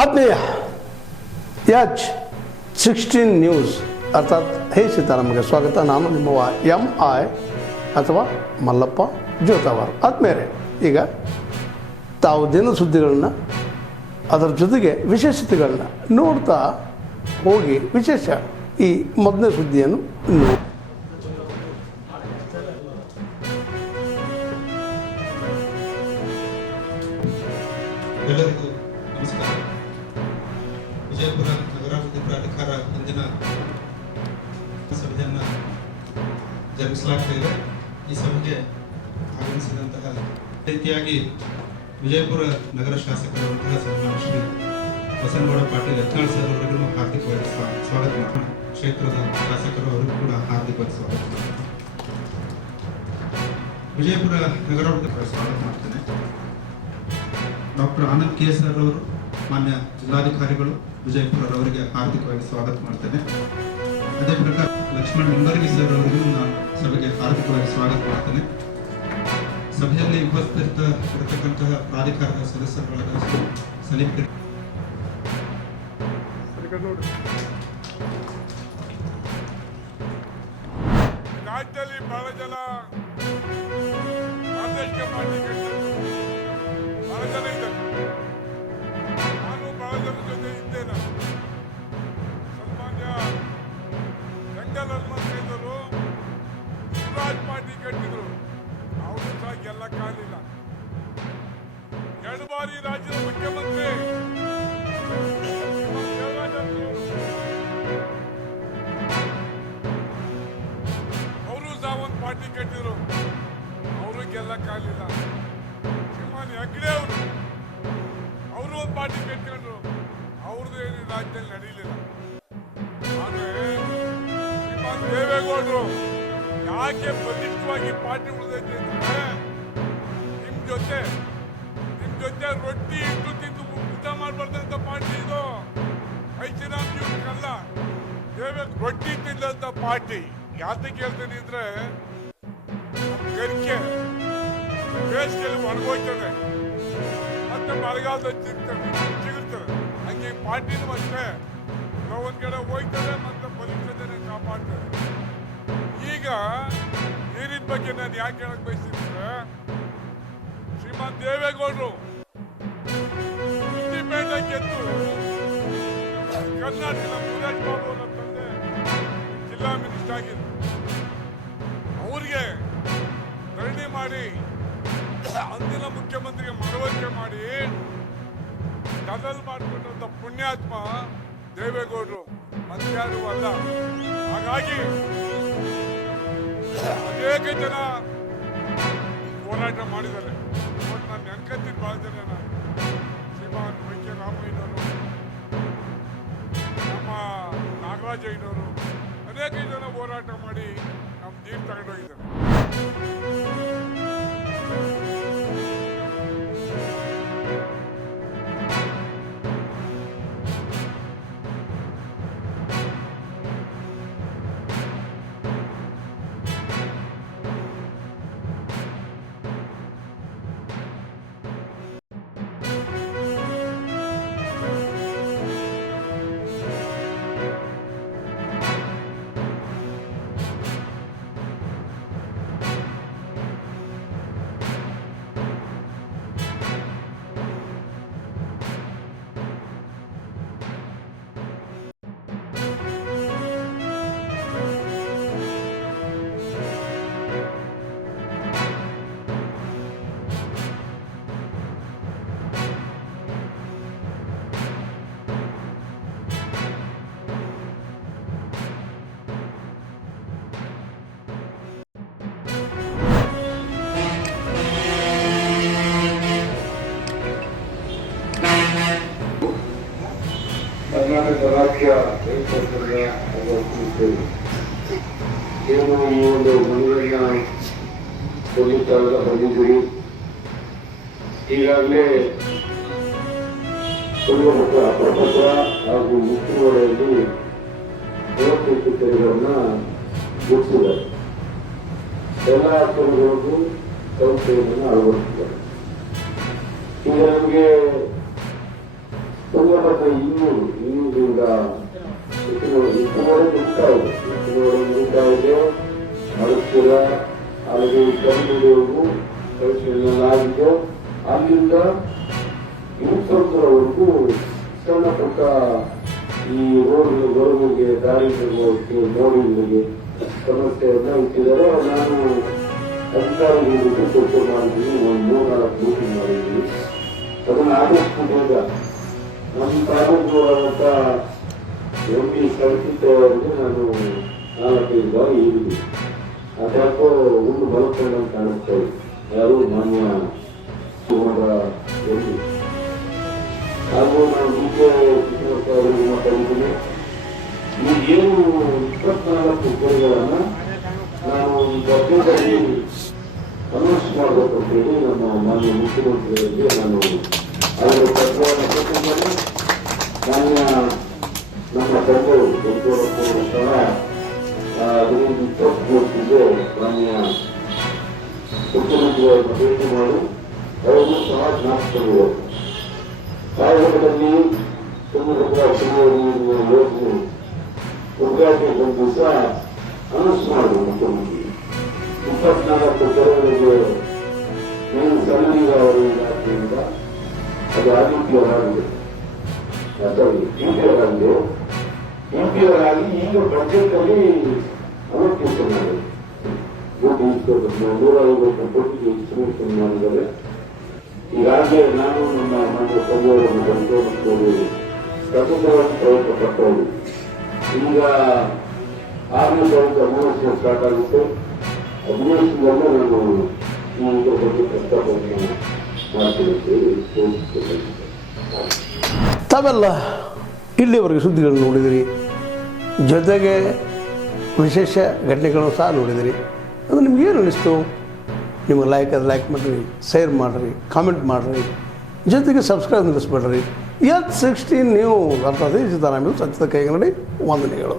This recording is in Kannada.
ಆತ್ಮೀಯ H16 ನ್ಯೂಸ್ ಅರ್ಥಾತ್ ಹೇ ಸೀತಾರಾಮಗೆ ಸ್ವಾಗತ. ನಾನು ನಿಮ್ಮವ MI ಅಥವಾ ಮಲ್ಲಪ್ಪ ಜೋತಾವಾರ್. ಆದ್ಮೇಲೆ ಈಗ ತಾವು ದಿನ ಸುದ್ದಿಗಳನ್ನ ಅದರ ಜೊತೆಗೆ ವಿಶೇಷತೆಗಳನ್ನ ನೋಡ್ತಾ ಹೋಗಿ ವಿಶೇಷ ಈ ಮೊದಲನೇ ಸುದ್ದಿಯನ್ನು ನೋಡಿ. ಎಲ್ಲರಿಗೂ ನಮಸ್ಕಾರ. ವಿಜಯಪುರ ನಗರಾಭಿವೃದ್ಧಿ ಪ್ರಾಧಿಕಾರ ಇಂದಿನ ಸಭೆಯನ್ನು ಜರುಗಿಸಲಾಗ್ತಿದೆ. ಈ ಸಭೆಗೆ ಆಗಮಿಸಿದಂತಹ ರೀತಿಯಾಗಿ ವಿಜಯಪುರ ನಗರ ಶಾಸಕರಾದಂತಹ ಸನ್ಮಾನ್ಯ ಶ್ರೀ ಬಸನಗೌಡ ಪಾಟೀಲ್ ಯತ್ನಾಳ್ ಸರ್ ಅವರಿಗೂ ಹಾರ್ದಿಕವಾಗಿ ಸ್ವಾಗತ. ಕ್ಷೇತ್ರದ ಶಾಸಕರು ಅವರಿಗೂ ಕೂಡ ಹಾರ್ದಿಕವಾಗಿ ಸ್ವಾಗತ. ವಿಜಯಪುರ ನಗರಾಭಿವೃದ್ಧಿ ಸ್ವಾಗತ ಮಾಡ್ತೇನೆ. ಡಾಕ್ಟರ್ ಆನಂದ್ ಕೆ ಸರ್ ಅವರು, ಮಾನ್ಯ ಜಿಲ್ಲಾಧಿಕಾರಿಗಳು ವಿಜಯಪುರರವರಿಗೆ ಹಾರ್ದಿಕವಾಗಿ ಸ್ವಾಗತ ಮಾಡ್ತೇನೆ. ಅದೇ ಪ್ರಕಾರ ಲಕ್ಷ್ಮಣ್ ನಿಂಬರ್ಗಿ ಸರ್ ಅವರಿಗೂ ನಾನು ಸಭೆಗೆ ಹಾರ್ದಿಕವಾಗಿ ಸ್ವಾಗತ ಮಾಡ್ತೇನೆ. ಸಭೆಯಲ್ಲಿ ಉಪಸ್ಥಿತರಿರತಕ್ಕಂತಹ ಪ್ರಾಧಿಕಾರದ ಸದಸ್ಯರುಗಳಾದ ಸಲೀಂ ರಾಜ್ಯದಲ್ಲಿ ಬಹಳ ಜನ ಪ್ರಾದೇಶಿಕ ಪಾರ್ಟಿ ಬಹಳ ಜನ ಇದ್ದಾರೆ. ನಾನು ಬಹಳ ಜನ ಜೊತೆ ಇದ್ದೇನೆ. ಸನ್ಮಾನ್ಯ ಜಂಗಲ್ ಹನುಮಂತಯ್ಯನವರು ಶಿವರಾಜ್ ಪಾರ್ಟಿ ಕಟ್ಟಿದ್ರು. ಅವರು ಸಹ ಗೆಲ್ಲಕ್ಕಾಗಲಿಲ್ಲ. 2 ಬಾರಿ ರಾಜ್ಯದ ಮುಖ್ಯಮಂತ್ರಿ ದೇವರಾಜ ಅವರು ಸಹ ಒಂದು ಪಾರ್ಟಿ ಕಟ್ಟಿದ್ರು. ಅವರು ಗೆಲ್ಲಕ್ಕಾಗಲಿಲ್ಲ. ಶ್ರೀಮಾನ್ ಹೆಗ್ಡೆ ಅವರು ಒಂದು ಪಾರ್ಟಿ ಕಟ್ಕೊಂಡ್ರು. ಅವ್ರದ್ದು ಏನು ರಾಜ್ಯದಲ್ಲಿ ನಡೀಲಿಲ್ಲ. ಆದ್ರೆ ಶ್ರೀಮಾನ್ ದೇವೇಗೌಡರು ಯಾಕೆ ಬಲಿಷ್ಠವಾಗಿ ಪಾರ್ಟಿ ಉಳಿದೈತೆ ಅಂದ್ರೆ ನಿಮ್ ಜೊತೆ ರೊಟ್ಟಿ ಇಟ್ಟು ತಿಂದು ಊಟ ಮಾಡ್ಬಾರ್ದಂತ ಪಾರ್ಟಿ ಇದು. ಐಚಿರಾಮ್ ಜೀವನಕ್ಕಲ್ಲ, ರೊಟ್ಟಿ ತಿಂದಂತ ಪಾರ್ಟಿ. ಯಾತಕ್ಕೆ ಹೇಳ್ತೇನೆ ಅಂದ್ರೆ ಗರಿಕೆ ಬೇಸಿಗೆಯಲ್ಲಿ ಒಣಗೋಯ್ತದೆ, ಮತ್ತೆ ಮಳೆಗಾಲದಲ್ಲಿ ಸಿಗುತ್ತದೆ. ಹಂಗೆ ಪಾರ್ಟಿನೂ ಅಷ್ಟೇ ಒಂದ್ ಕಡೆ ಹೋಯ್ತದೆ, ಮತ್ತೆ ಬಲಿಷ್ಠತೆ ಕಾಪಾಡ್ತದೆ. ಈಗ ನೀರಿನ ಬಗ್ಗೆ ನಾನು ಯಾಕೆ ಹೇಳಕ್ ಬಯಸಿದ್ರೆ, ಶ್ರೀಮಾನ್ ದೇವೇಗೌಡರು ಇಂಡಿಪೆಂಡೆಂಟ್ ಗೆದ್ದು ಕರ್ನಾಟಕದ ಸುರೇಶ್ ಬಾಬು ಅವರ ತಂದೆ ಜಿಲ್ಲಾ ಮಿನಿಸ್ಟರ್ ಆಗಿದ್ರು. ಅವ್ರಿಗೆ ಧರಣಿ ಮಾಡಿ ಅಂದಿನ ಮುಖ್ಯಮಂತ್ರಿಗೆ ಮನವರಿಕೆ ಮಾಡಿ ಡಬಲ್ ಮಾಡಿಕೊಂಡಂತ ಪುಣ್ಯಾತ್ಮ ದೇವೇಗೌಡರು, ಮತ್ಯಾರು ಅಲ್ಲ. ಹಾಗಾಗಿ ಅನೇಕ ಜನ ಹೋರಾಟ ಮಾಡಿದ್ದಾರೆ. ನಾನು ನೆನ್ಕತ್ತೀನಿ ಬಹಳ ಜನ. ಶ್ರೀಮಾನ್ ವೈದ್ಯ ರಾಮಯ್ಯನವರು, ನಮ್ಮ ನಾಗರಾಜಯ್ಯನವರು, ಅನೇಕ ಜನ ಹೋರಾಟ ಮಾಡಿ ನಮ್ಮ ನೀರು ತಗೊಂಡೋಗಿದ್ದಾರೆ. ಕರ್ನಾಟಕ ರಾಜ್ಯ ರೈತಸಂಘ ಏನು ಈ ಒಂದು ಮನವಿಯನ್ನ ಕೊಡ್ಲಿಕ್ಕೆ ಬಂದಿದ್ದೀರಿ. ಈಗಾಗಲೇ ಪ್ರಪತ್ರ ಹಾಗೂ ಮುಖ್ಯಮಂತ್ರಿಗಳಲ್ಲಿ 35 ತೆರಿಗೆಗಳನ್ನ ಗುರುತಿಸಿದ್ದಾರೆ. ಎಲ್ಲ ತೆರಿಗೆಗಳಿಗೂ ಸಂಸ್ಥೆಯನ್ನು ಅಳವಡಿಸಿದ್ದಾರೆ. ಈಗ ನಮಗೆ ತುಂಗಭದ್ರ ಇನ್ನೂರಿಂದ ಇಷ್ಟುವರೆಗೆ ನಡೀತಾ ಇದೆ. ಮರುಪುರ ಹಾಗೆ ಕಲ್ಲೂರಿವರೆಗೂ ಆಗಿದೆ. ಅಲ್ಲಿಂದ ಇನ್ಸಂದ್ರವರೆಗೂ ಸಣ್ಣ ಪುಟ್ಟ ಈ ರೋಡ್ಗಳಿಗೆ ದಾರಿಗಳಿಗೆ ಮೋಡಿಗಳಿಗೆ ಸಮಸ್ಯೆಯನ್ನ ಇಟ್ಟಿದ್ದಾರೆ. ನಾನು ಅಧಿಕಾರಿಗಳಿಗೆ ಚರ್ಚೆ ಮಾಡಿದ್ದೀನಿ, ಒಂದು 3-4 ಮೀಟಿಂಗ್ ಮಾಡಿದ್ದೀನಿ. ಅದನ್ನು ಆದಷ್ಟು ಬೇಗ ನಮ್ಮ ಪ್ರಾರಂಭವಾದಂಥ MP ಸರಸ್ವತಿ ಅವರಿಗೆ ನಾನು 4-5 ಬಾರಿ ಹೇಳಿದ್ದೀನಿ. ಅದ್ಯಾಕೋ ಒಂದು ಬಲಕೊಂಡಂತ ಕಾಣಿಸ್ತಾ ಇದೆ. ಯಾರು ಮಾನ್ಯ ಶಿವಮೊಗ್ಗ MP ಹಾಗೂ ನಾನು DK ಅವರಿಗೆ ಮಾತಾಡಿದ್ದೀನಿ. ಈಗೇನು 24 ಕೋಟಿಗಳನ್ನು ನಾನು ಬಜೆಟಲ್ಲಿ ಅನೌನ್ಸ್ ಮಾಡಬೇಕು ಅಂತ ಹೇಳಿ ನಮ್ಮ ಮಾನ್ಯ ಮುಖ್ಯಮಂತ್ರಿಗಳಿಗೆ ನಾನು ಅವರ ತತ್ವವನ್ನು ಕೊಟ್ಟಿದ್ದೇನೆ. ಮಾನ್ಯ ನಮ್ಮ ತಂದೆಯವರು ದೊಡ್ಡವರು ಸಹ ಅದರಿಂದ 20 ವರ್ಷಕ್ಕೆ ಮಾನ್ಯ ಮುಖ್ಯಮಂತ್ರಿಯವರನ್ನು ಭೇಟಿ ಮಾಡಿ ಅವರು ಸಹ ಜ್ಞಾಪಿಸಿದರು. ಕಾಯಕದಲ್ಲಿ ತುಂಗಭದ್ರಾ ಯೋಜನೆ ಉದ್ಘಾಟನೆ ಒಂದು ದಿವಸ ಅನೌನ್ಸ್ ಮಾಡಿದ್ರು ಮುಖ್ಯಮಂತ್ರಿ. 24 ಕೆರೆಗಳಿಗೆ ನೀರು ಸಣ್ಣೀರಾವರಿ ಇಲಾಖೆಯಿಂದ ಅದು DPR ಆಗಿದೆ. DPR ಆಗಿ ಈಗ ಬಜೆಟ್ ಅಲ್ಲಿ ಅಲೋಕೇಶನ್ ಆಗಿದೆ. 150 ಕೋಟಿಗೆ ಎಸ್ಟಿಮೇಷನ್ ಮಾಡಿದ್ದಾರೆ. ಈಗಾಗಲೇ ನಾನು ನಮ್ಮ ಮಾನ್ಯ ತಂದೆಯವರನ್ನು ಬಂದು ಸತತವಾಗಿ ಪ್ರಯತ್ನ ಪಟ್ಟವರು. ಈಗ 6ನೇ ತಾರೀಕು ಅಧಿವೇಶನ ಸ್ಟಾರ್ಟ್ ಆಗುತ್ತೆ. ಅಧಿವೇಶನದಲ್ಲೇ ನಾನು ಈ ಬಗ್ಗೆ ಪ್ರಸ್ತಾಪವನ್ನು ಮಾಡ್ತೀನಿ ಅಂತ ಹೇಳಿ ತೋರಿಸಿದ್ದೇನೆ. ತಾವೆಲ್ಲ ಇಲ್ಲಿವರೆಗೆ ಸುದ್ದಿಗಳನ್ನು ನೋಡಿದಿರಿ, ಜೊತೆಗೆ ವಿಶೇಷ ಘಟನೆಗಳನ್ನು ಸಹ ನೋಡಿದಿರಿ. ಅದು ನಿಮ್ಗೇನು ಅನ್ನಿಸ್ತು? ನಿಮಗೆ ಲೈಕ್ ಮಾಡಿರಿ, ಶೇರ್ ಮಾಡಿರಿ, ಕಾಮೆಂಟ್ ಮಾಡಿರಿ, ಜೊತೆಗೆ ಸಬ್ಸ್ಕ್ರೈಬ್ ನಿಲ್ಲಿಸ್ಬೇಡ್ರಿ. H16 ನ್ಯೂಸ್ ಅರ್ಥಾತ್ ಸಿದ್ದರಾಮಯ್ಯ ಸತ್ಯದ ಕೈಗನ್ನಡಿ ವಂದನೆಗಳು.